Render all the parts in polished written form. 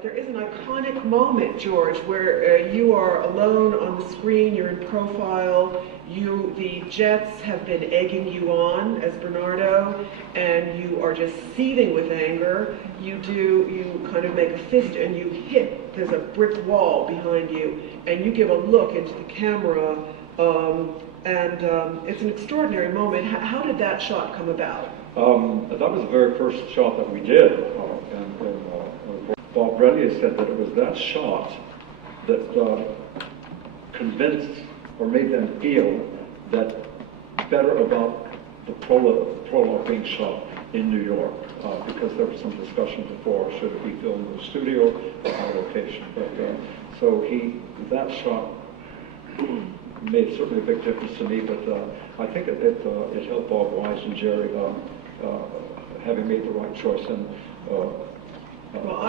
but there is an iconic moment, George, where you are alone on the screen, you're in profile, the Jets have been egging you on as Bernardo, and you are just seething with anger. You kind of make a fist and you hit, there's a brick wall behind you, and you give a look into the camera, and it's an extraordinary moment. How did that shot come about? That was the very first shot that we did, and Bob Brellier said that it was that shot that convinced or made them feel that better about the prologue being shot in New York, because there was some discussion before, should it be filmed in the studio or on location. But so that shot made certainly a big difference to me, but I think it helped Bob Wise and Jerry having made the right choice in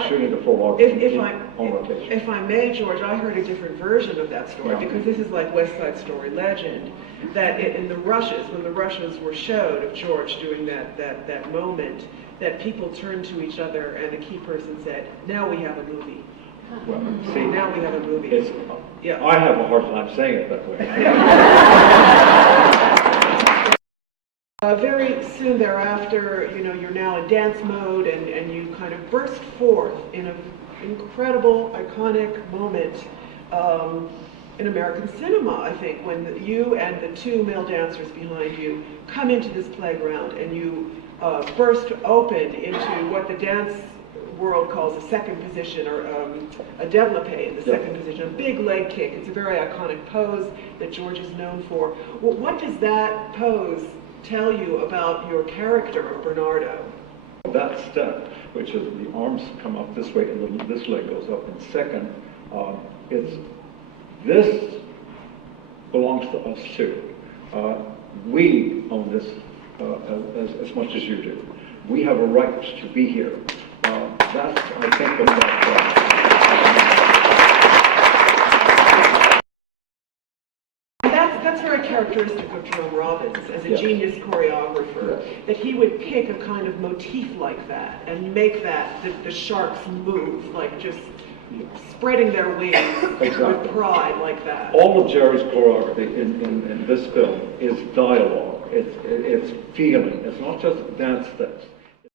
shooting the prologue on location. If I may, George, I heard a different version of that story, because this is like West Side Story legend, that in the rushes, when the rushes were showed of George doing that moment, that people turned to each other and a key person said, "Now we have a movie." Well, see, now we have a movie. Yeah. I have a hard time saying it that way. Very soon thereafter, you're now in dance mode, and you kind of burst forth in an incredible, iconic moment in American cinema, I think, when you and the two male dancers behind you come into this playground and you burst open into what the dance world calls a second position, or a développé in the second position, a big leg kick. It's a very iconic pose that George is known for. Well, what does that pose tell you about your character of Bernardo? That step, which is the arms come up this way and this leg goes up in second, this belongs to us too. We own this as much as you do. We have a right to be here. That's, I think, what that's very characteristic of Jerome Robbins as a genius choreographer, that he would pick a kind of motif like that and make that the sharks move, like just spreading their wings with pride like that. All of Jerry's choreography in this film is dialogue. It's feeling. It's not just dance steps.